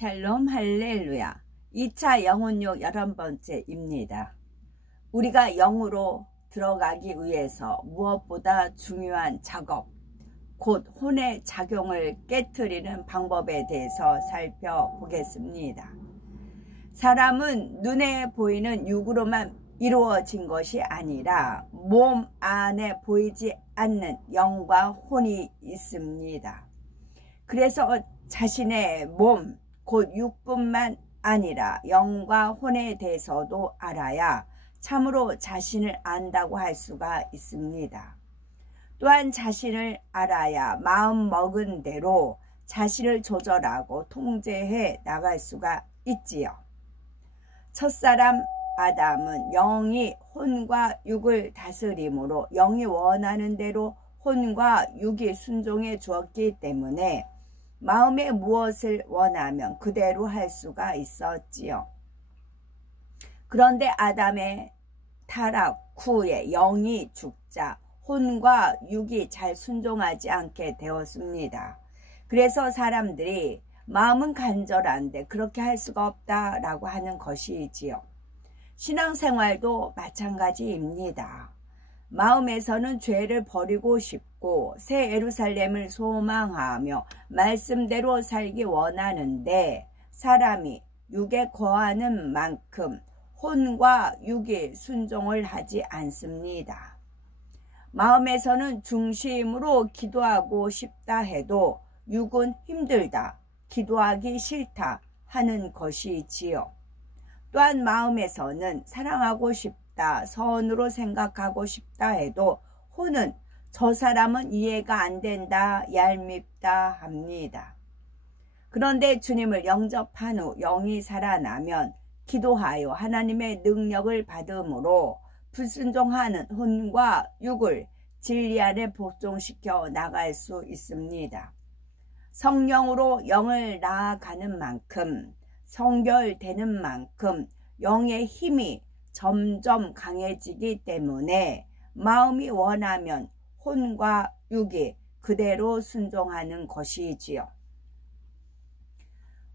샬롬 할렐루야. 2차 영혼육 11번째입니다. 우리가 영으로 들어가기 위해서 무엇보다 중요한 작업, 곧 혼의 작용을 깨트리는 방법에 대해서 살펴보겠습니다. 사람은 눈에 보이는 육으로만 이루어진 것이 아니라 몸 안에 보이지 않는 영과 혼이 있습니다. 그래서 자신의 몸, 곧 육뿐만 아니라 영과 혼에 대해서도 알아야 참으로 자신을 안다고 할 수가 있습니다. 또한 자신을 알아야 마음 먹은 대로 자신을 조절하고 통제해 나갈 수가 있지요. 첫사람 아담은 영이 혼과 육을 다스림으로 영이 원하는 대로 혼과 육이 순종해 주었기 때문에 마음에 무엇을 원하면 그대로 할 수가 있었지요. 그런데 아담의 타락 후에 영이 죽자 혼과 육이 잘 순종하지 않게 되었습니다. 그래서 사람들이 마음은 간절한데 그렇게 할 수가 없다라고 하는 것이지요. 신앙생활도 마찬가지입니다. 마음에서는 죄를 버리고 싶고 새 예루살렘을 소망하며 말씀대로 살기 원하는데 사람이 육에 거하는 만큼 혼과 육이 순종을 하지 않습니다. 마음에서는 중심으로 기도하고 싶다 해도 육은 힘들다, 기도하기 싫다 하는 것이지요. 또한 마음에서는 사랑하고 싶다, 선으로 생각하고 싶다 해도 혼은 저 사람은 이해가 안 된다, 얄밉다 합니다. 그런데 주님을 영접한 후 영이 살아나면 기도하여 하나님의 능력을 받음으로 불순종하는 혼과 육을 진리 안에 복종시켜 나갈 수 있습니다. 성령으로 영을 나아가는 만큼, 성결되는 만큼 영의 힘이 점점 강해지기 때문에 마음이 원하면 혼과 육이 그대로 순종하는 것이지요.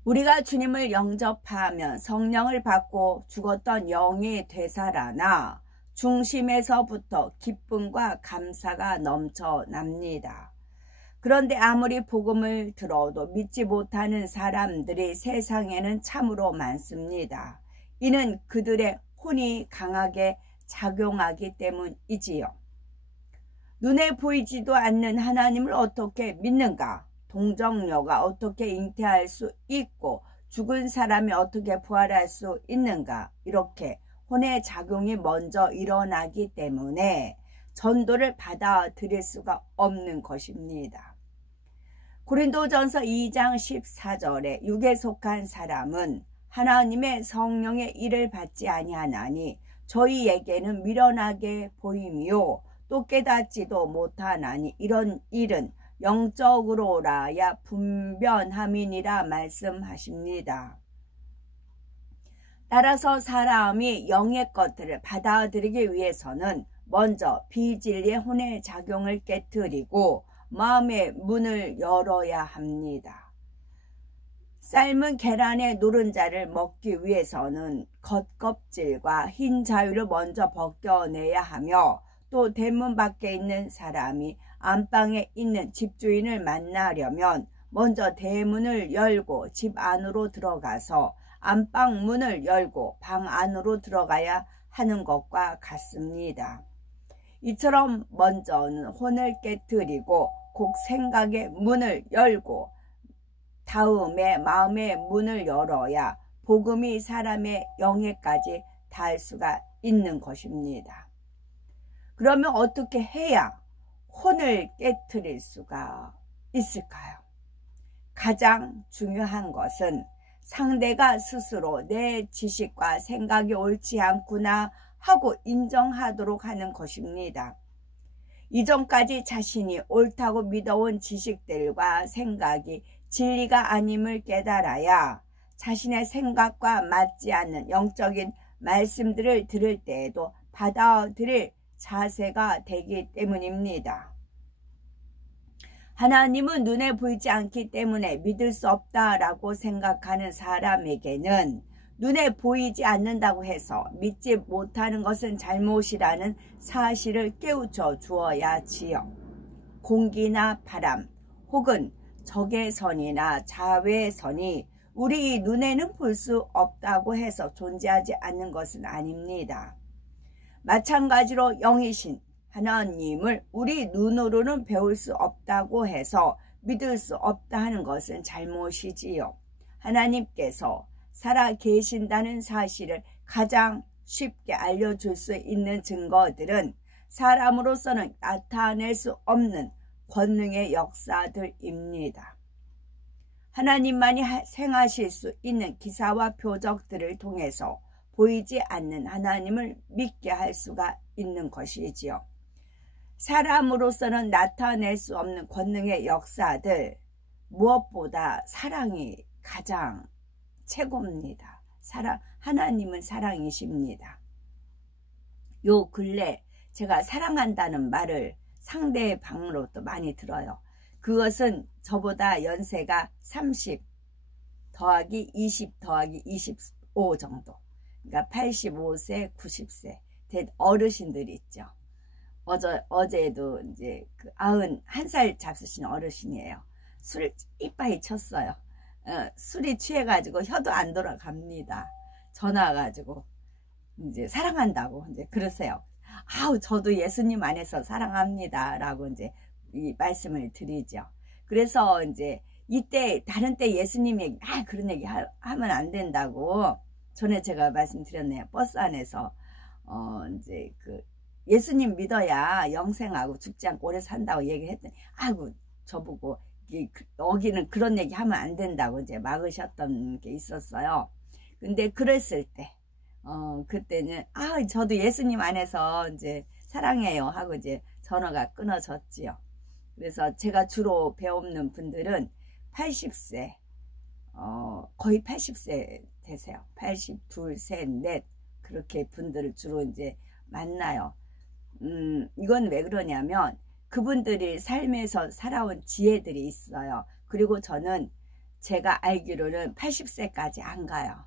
우리가 주님을 영접하면 성령을 받고 죽었던 영이 되살아나 중심에서부터 기쁨과 감사가 넘쳐납니다. 그런데 아무리 복음을 들어도 믿지 못하는 사람들이 세상에는 참으로 많습니다. 이는 그들의 혼이 강하게 작용하기 때문이지요. 눈에 보이지도 않는 하나님을 어떻게 믿는가? 동정녀가 어떻게 잉태할 수 있고 죽은 사람이 어떻게 부활할 수 있는가? 이렇게 혼의 작용이 먼저 일어나기 때문에 전도를 받아들일 수가 없는 것입니다. 고린도전서 2장 14절에 육에 속한 사람은 하나님의 성령의 일을 받지 아니하나니 저희에게는 미련하게 보이며 또 깨닫지도 못하나니 이런 일은 영적으로라야 분변함이니라 말씀하십니다. 따라서 사람이 영의 것들을 받아들이기 위해서는 먼저 비진리의 혼의 작용을 깨트리고 마음의 문을 열어야 합니다. 삶은 계란의 노른자를 먹기 위해서는 겉껍질과 흰 자유를 먼저 벗겨내야 하며 또 대문 밖에 있는 사람이 안방에 있는 집주인을 만나려면 먼저 대문을 열고 집 안으로 들어가서 안방 문을 열고 방 안으로 들어가야 하는 것과 같습니다. 이처럼 먼저는 혼을 깨트리고 곧 생각의 문을 열고 다음에 마음의 문을 열어야 복음이 사람의 영에까지 닿을 수가 있는 것입니다. 그러면 어떻게 해야 혼을 깨트릴 수가 있을까요? 가장 중요한 것은 상대가 스스로 내 지식과 생각이 옳지 않구나 하고 인정하도록 하는 것입니다. 이전까지 자신이 옳다고 믿어온 지식들과 생각이 진리가 아님을 깨달아야 자신의 생각과 맞지 않는 영적인 말씀들을 들을 때에도 받아들일 자세가 되기 때문입니다. 하나님은 눈에 보이지 않기 때문에 믿을 수 없다라고 생각하는 사람에게는 눈에 보이지 않는다고 해서 믿지 못하는 것은 잘못이라는 사실을 깨우쳐 주어야지요. 공기나 바람 혹은 적외선이나 자외선이 우리 눈에는 볼 수 없다고 해서 존재하지 않는 것은 아닙니다. 마찬가지로 영이신 하나님을 우리 눈으로는 배울 수 없다고 해서 믿을 수 없다 하는 것은 잘못이지요. 하나님께서 살아 계신다는 사실을 가장 쉽게 알려줄 수 있는 증거들은 사람으로서는 나타낼 수 없는 권능의 역사들입니다. 하나님만이 행하실 수 있는 기사와 표적들을 통해서 보이지 않는 하나님을 믿게 할 수가 있는 것이지요. 사람으로서는 나타낼 수 없는 권능의 역사들, 무엇보다 사랑이 가장 최고입니다. 하나님은 사랑이십니다. 요 근래 제가 사랑한다는 말을 상대방으로 또 많이 들어요. 그것은 저보다 연세가 30 더하기 20 더하기 25 정도. 그러니까 85세, 90세 된 어르신들이 있죠. 어제도 이제 그 91살 잡수신 어르신이에요. 술을 이빠이 쳤어요. 술이 취해가지고 혀도 안 돌아갑니다. 전화 와가지고 이제 사랑한다고 이제 그러세요. 아우 저도 예수님 안에서 사랑합니다 라고 이제 이 말씀을 드리죠. 그래서 이제 이때 다른 때 예수님 얘기 그런 얘기 하면 안 된다고 전에 제가 말씀드렸네요. 버스 안에서 이제 그 예수님 믿어야 영생하고 죽지 않고 오래 산다고 얘기했더니 아이고 저보고 여기는 그런 얘기 하면 안 된다고 이제 막으셨던 게 있었어요. 근데 그랬을 때 그때는 저도 예수님 안에서 이제 사랑해요 하고 이제 전화가 끊어졌지요. 그래서 제가 주로 배우는 분들은 80세 거의 80세 되세요. 82, 3, 4 그렇게 분들을 주로 이제 만나요. 이건 왜 그러냐면 그분들이 삶에서 살아온 지혜들이 있어요. 그리고 저는 제가 알기로는 80세까지 안 가요.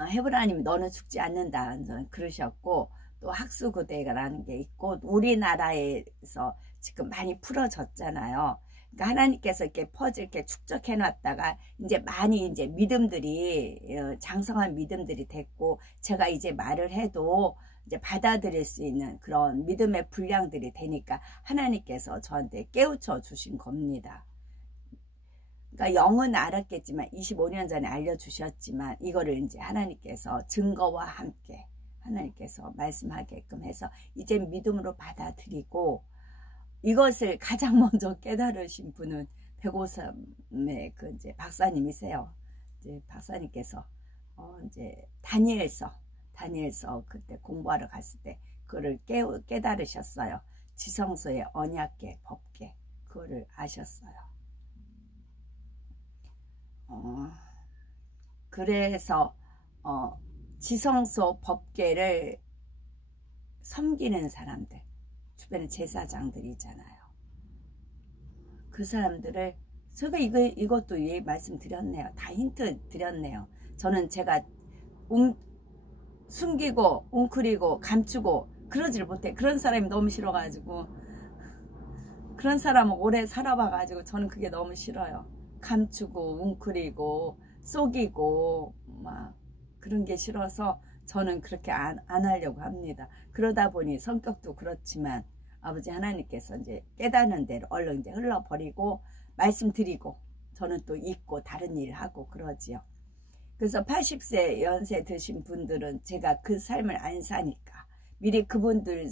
헤브라님이 너는 죽지 않는다 그러셨고, 또 학수고대라는 게 있고 우리나라에서 지금 많이 풀어졌잖아요. 그러니까 하나님께서 이렇게 퍼즐 이렇게 축적해 놨다가 이제 많이 이제 믿음들이 장성한 믿음들이 됐고, 제가 이제 말을 해도 이제 받아들일 수 있는 그런 믿음의 분량들이 되니까 하나님께서 저한테 깨우쳐 주신 겁니다. 그러니까 영은 알았겠지만 25년 전에 알려주셨지만 이거를 이제 하나님께서 증거와 함께 하나님께서 말씀하게끔 해서 이제 믿음으로 받아들이고, 이것을 가장 먼저 깨달으신 분은 103의 그 이제 박사님이세요. 이제 박사님께서 이제 다니엘서 그때 공부하러 갔을 때 그거를 깨달으셨어요. 지성소의 언약계, 법계 그거를 아셨어요. 그래서 지성소 법계를 섬기는 사람들, 주변에 제사장들이 있잖아요. 그 사람들을 제가 이것도 말씀드렸네요. 다 힌트 드렸네요. 저는 제가 숨기고 웅크리고 감추고 그러지를 못해. 그런 사람이 너무 싫어가지고, 그런 사람은 오래 살아봐가지고 저는 그게 너무 싫어요. 감추고 웅크리고 속이고 막 그런 게 싫어서 저는 그렇게 안 하려고 합니다. 그러다 보니 성격도 그렇지만 아버지 하나님께서 이제 깨닫는 대로 얼른 이제 흘러버리고 말씀드리고 저는 또 잊고 다른 일을 하고 그러지요. 그래서 80세 연세 드신 분들은 제가 그 삶을 안 사니까 미리 그분들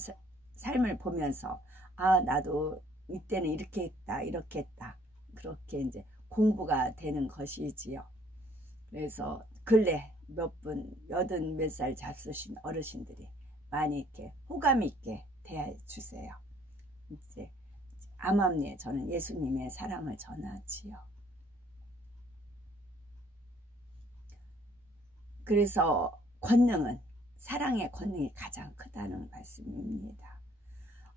삶을 보면서 나도 이때는 이렇게 했다 이렇게 했다 그렇게 이제 공부가 되는 것이지요. 그래서 근래 몇 분 80몇 살 잡수신 어르신들이 많이 이렇게 호감 있게 대해 주세요. 이제 암암리에 저는 예수님의 사랑을 전하지요. 그래서 권능은, 사랑의 권능이 가장 크다는 말씀입니다.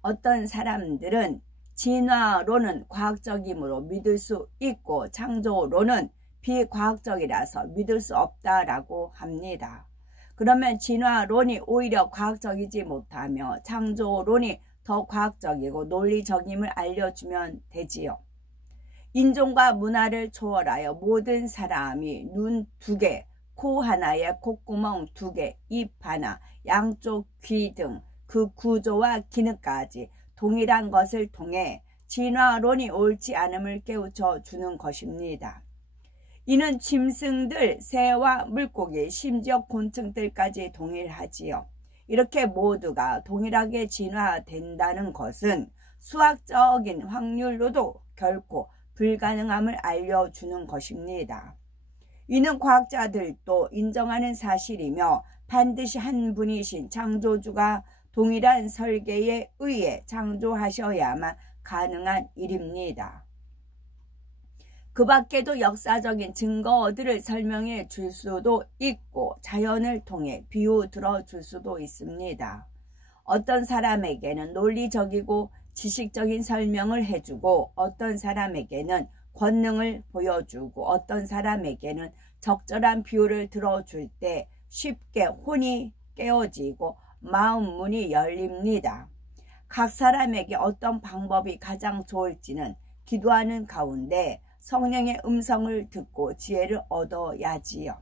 어떤 사람들은 진화론은 과학적이므로 믿을 수 있고 창조론은 비과학적이라서 믿을 수 없다라고 합니다. 그러면 진화론이 오히려 과학적이지 못하며 창조론이 더 과학적이고 논리적임을 알려주면 되지요. 인종과 문화를 초월하여 모든 사람이 눈 2개, 코 하나에 콧구멍 2개, 입 하나, 양쪽 귀 등 그 구조와 기능까지 동일한 것을 통해 진화론이 옳지 않음을 깨우쳐 주는 것입니다. 이는 짐승들, 새와 물고기, 심지어 곤충들까지 동일하지요. 이렇게 모두가 동일하게 진화된다는 것은 수학적인 확률로도 결코 불가능함을 알려주는 것입니다. 이는 과학자들도 인정하는 사실이며 반드시 한 분이신 창조주가 동일한 설계에 의해 창조하셔야만 가능한 일입니다. 그 밖에도 역사적인 증거들을 설명해 줄 수도 있고 자연을 통해 비유 들어줄 수도 있습니다. 어떤 사람에게는 논리적이고 지식적인 설명을 해주고 어떤 사람에게는 권능을 보여주고 어떤 사람에게는 적절한 비유를 들어줄 때 쉽게 혼이 깨어지고 마음 문이 열립니다. 각 사람에게 어떤 방법이 가장 좋을지는 기도하는 가운데 성령의 음성을 듣고 지혜를 얻어야지요.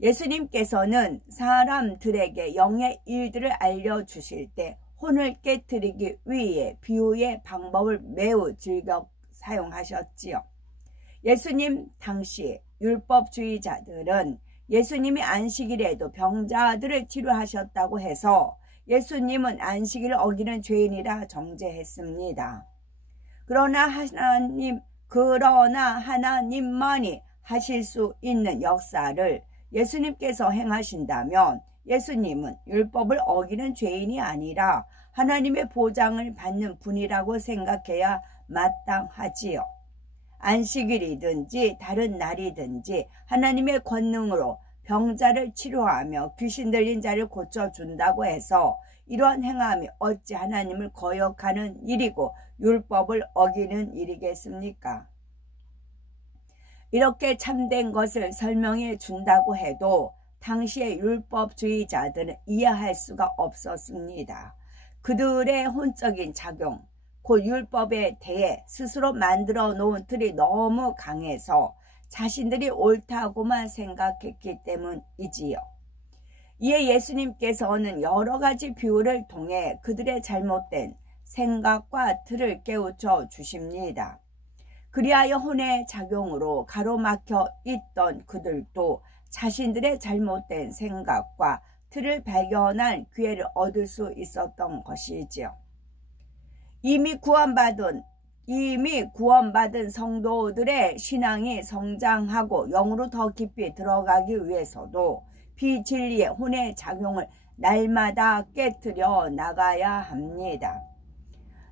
예수님께서는 사람들에게 영의 일들을 알려주실 때 혼을 깨트리기 위해 비유의 방법을 매우 즐겨 사용하셨지요. 예수님 당시 율법주의자들은 예수님이 안식일에도 병자들을 치료하셨다고 해서 예수님은 안식일을 어기는 죄인이라 정죄했습니다. 그러나 하나님만이 하실 수 있는 역사를 예수님께서 행하신다면 예수님은 율법을 어기는 죄인이 아니라 하나님의 보장을 받는 분이라고 생각해야 마땅하지요. 안식일이든지 다른 날이든지 하나님의 권능으로 병자를 치료하며 귀신 들린 자를 고쳐준다고 해서 이러한 행함이 어찌 하나님을 거역하는 일이고 율법을 어기는 일이겠습니까? 이렇게 참된 것을 설명해 준다고 해도 당시의 율법주의자들은 이해할 수가 없었습니다. 그들의 혼적인 작용, 곧 율법에 대해 스스로 만들어 놓은 틀이 너무 강해서 자신들이 옳다고만 생각했기 때문이지요. 이에 예수님께서는 여러 가지 비유를 통해 그들의 잘못된 생각과 틀을 깨우쳐 주십니다. 그리하여 혼의 작용으로 가로막혀 있던 그들도 자신들의 잘못된 생각과 틀을 발견할 기회를 얻을 수 있었던 것이지요. 이미 구원받은 성도들의 신앙이 성장하고 영으로 더 깊이 들어가기 위해서도 비진리의 혼의 작용을 날마다 깨트려 나가야 합니다.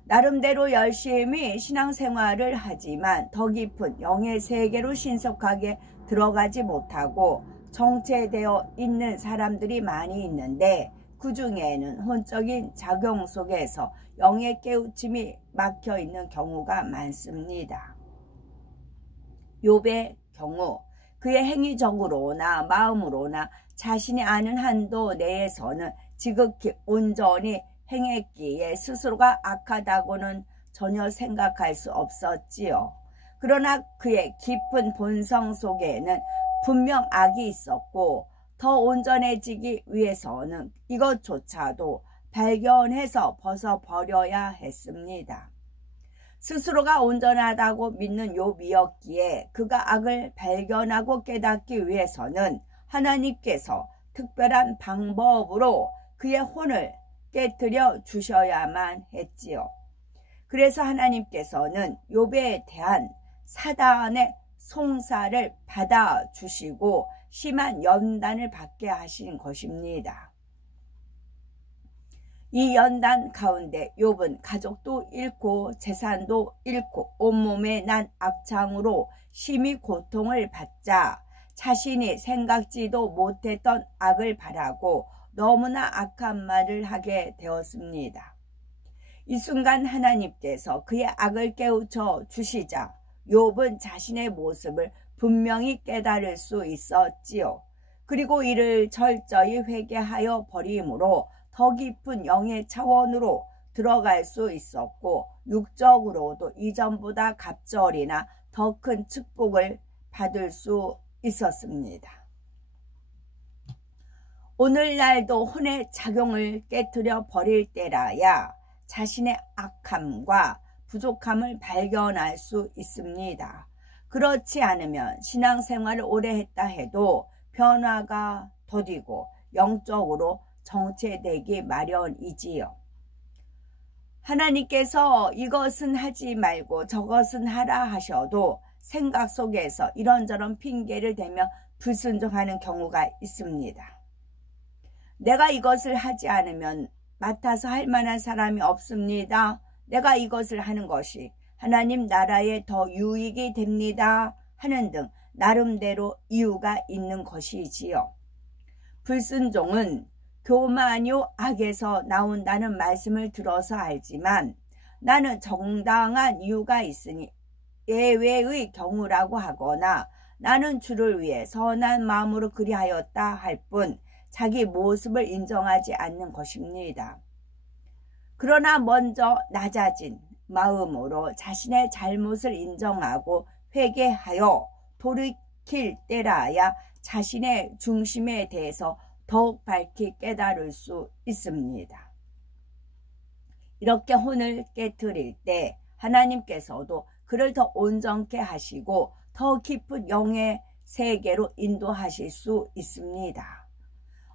나름대로 열심히 신앙생활을 하지만 더 깊은 영의 세계로 신속하게 들어가지 못하고 정체되어 있는 사람들이 많이 있는데 그 중에는 혼적인 작용 속에서 영의 깨우침이 막혀 있는 경우가 많습니다. 욥의 경우 그의 행위적으로나 마음으로나 자신이 아는 한도 내에서는 지극히 온전히 행했기에 스스로가 악하다고는 전혀 생각할 수 없었지요. 그러나 그의 깊은 본성 속에는 분명 악이 있었고 더 온전해지기 위해서는 이것조차도 발견해서 벗어버려야 했습니다. 스스로가 온전하다고 믿는 욥이었기에 그가 악을 발견하고 깨닫기 위해서는 하나님께서 특별한 방법으로 그의 혼을 깨뜨려 주셔야만 했지요. 그래서 하나님께서는 욥에 대한 사단의 송사를 받아주시고 심한 연단을 받게 하신 것입니다. 이 연단 가운데 욥은 가족도 잃고 재산도 잃고 온몸에 난 악창으로 심히 고통을 받자 자신이 생각지도 못했던 악을 바라고 너무나 악한 말을 하게 되었습니다. 이 순간 하나님께서 그의 악을 깨우쳐 주시자 욥은 자신의 모습을 분명히 깨달을 수 있었지요. 그리고 이를 철저히 회개하여 버림으로 더 깊은 영의 차원으로 들어갈 수 있었고, 육적으로도 이전보다 갑절이나 더 큰 축복을 받을 수 있었습니다. 오늘날도 혼의 작용을 깨뜨려 버릴 때라야 자신의 악함과 부족함을 발견할 수 있습니다. 그렇지 않으면 신앙생활을 오래 했다 해도 변화가 더디고 영적으로 정체되기 마련이지요. 하나님께서 이것은 하지 말고 저것은 하라 하셔도 생각 속에서 이런저런 핑계를 대며 불순종하는 경우가 있습니다. 내가 이것을 하지 않으면 맡아서 할 만한 사람이 없습니다. 내가 이것을 하는 것이 하나님 나라에 더 유익이 됩니다. 하는 등 나름대로 이유가 있는 것이지요. 불순종은 교만요 악에서 나온다는 말씀을 들어서 알지만 나는 정당한 이유가 있으니 예외의 경우라고 하거나 나는 주를 위해 선한 마음으로 그리하였다 할 뿐 자기 모습을 인정하지 않는 것입니다. 그러나 먼저 낮아진 마음으로 자신의 잘못을 인정하고 회개하여 돌이킬 때라야 자신의 중심에 대해서 더욱 밝히 깨달을 수 있습니다. 이렇게 혼을 깨트릴 때 하나님께서도 그를 더 온전케 하시고 더 깊은 영의 세계로 인도하실 수 있습니다.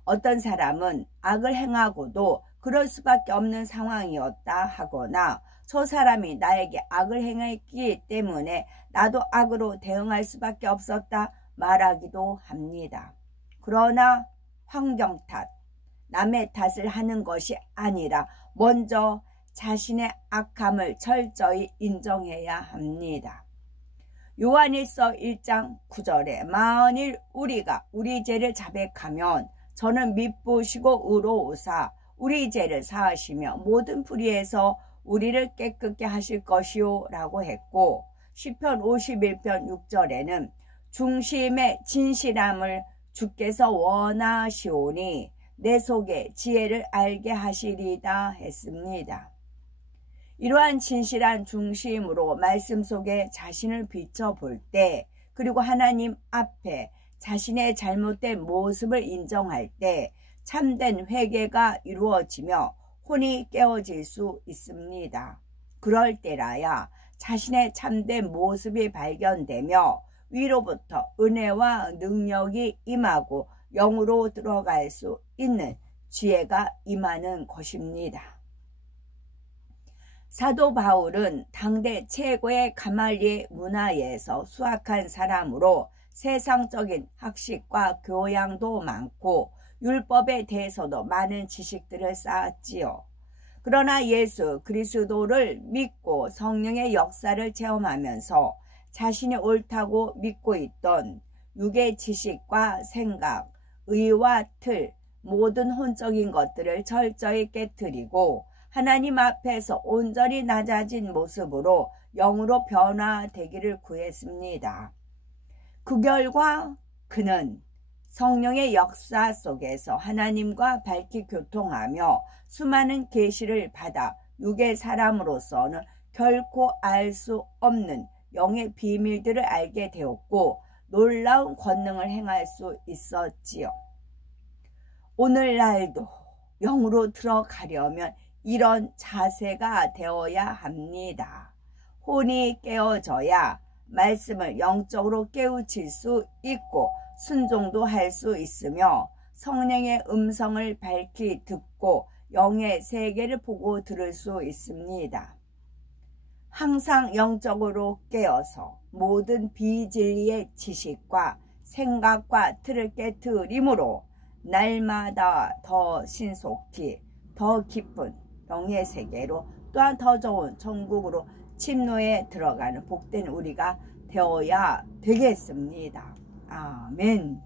어떤 사람은 악을 행하고도 그럴 수밖에 없는 상황이었다 하거나 저 사람이 나에게 악을 행했기 때문에 나도 악으로 대응할 수밖에 없었다 말하기도 합니다. 그러나 환경 탓, 남의 탓을 하는 것이 아니라 먼저 자신의 악함을 철저히 인정해야 합니다. 요한일서 1장 9절에 만일 우리가 우리 죄를 자백하면 저는 미쁘시고 의로우사 우리 죄를 사하시며 모든 불의에서 우리를 깨끗게 하실 것이요 라고 했고, 시편 51편 6절에는 중심의 진실함을 주께서 원하시오니 내 속에 지혜를 알게 하시리다 했습니다. 이러한 진실한 중심으로 말씀 속에 자신을 비춰볼 때, 그리고 하나님 앞에 자신의 잘못된 모습을 인정할 때 참된 회개가 이루어지며 혼이 깨어질 수 있습니다. 그럴 때라야 자신의 참된 모습이 발견되며 위로부터 은혜와 능력이 임하고 영으로 들어갈 수 있는 지혜가 임하는 것입니다. 사도 바울은 당대 최고의 가말리엘 문화에서 수학한 사람으로 세상적인 학식과 교양도 많고 율법에 대해서도 많은 지식들을 쌓았지요. 그러나 예수 그리스도를 믿고 성령의 역사를 체험하면서 자신이 옳다고 믿고 있던 육의 지식과 생각, 의와 틀, 모든 혼적인 것들을 철저히 깨트리고 하나님 앞에서 온전히 낮아진 모습으로 영으로 변화되기를 구했습니다. 그 결과 그는 성령의 역사 속에서 하나님과 밝히 교통하며 수많은 계시를 받아 육의 사람으로서는 결코 알 수 없는 영의 비밀들을 알게 되었고 놀라운 권능을 행할 수 있었지요. 오늘날도 영으로 들어가려면 이런 자세가 되어야 합니다. 혼이 깨어져야 말씀을 영적으로 깨우칠 수 있고 순종도 할 수 있으며 성령의 음성을 밝히 듣고 영의 세계를 보고 들을 수 있습니다. 항상 영적으로 깨어서 모든 비진리의 지식과 생각과 틀을 깨트림으로 날마다 더 신속히 더 깊은 영의 세계로 또한 더 좋은 천국으로 침노에 들어가는 복된 우리가 되어야 되겠습니다. 아멘.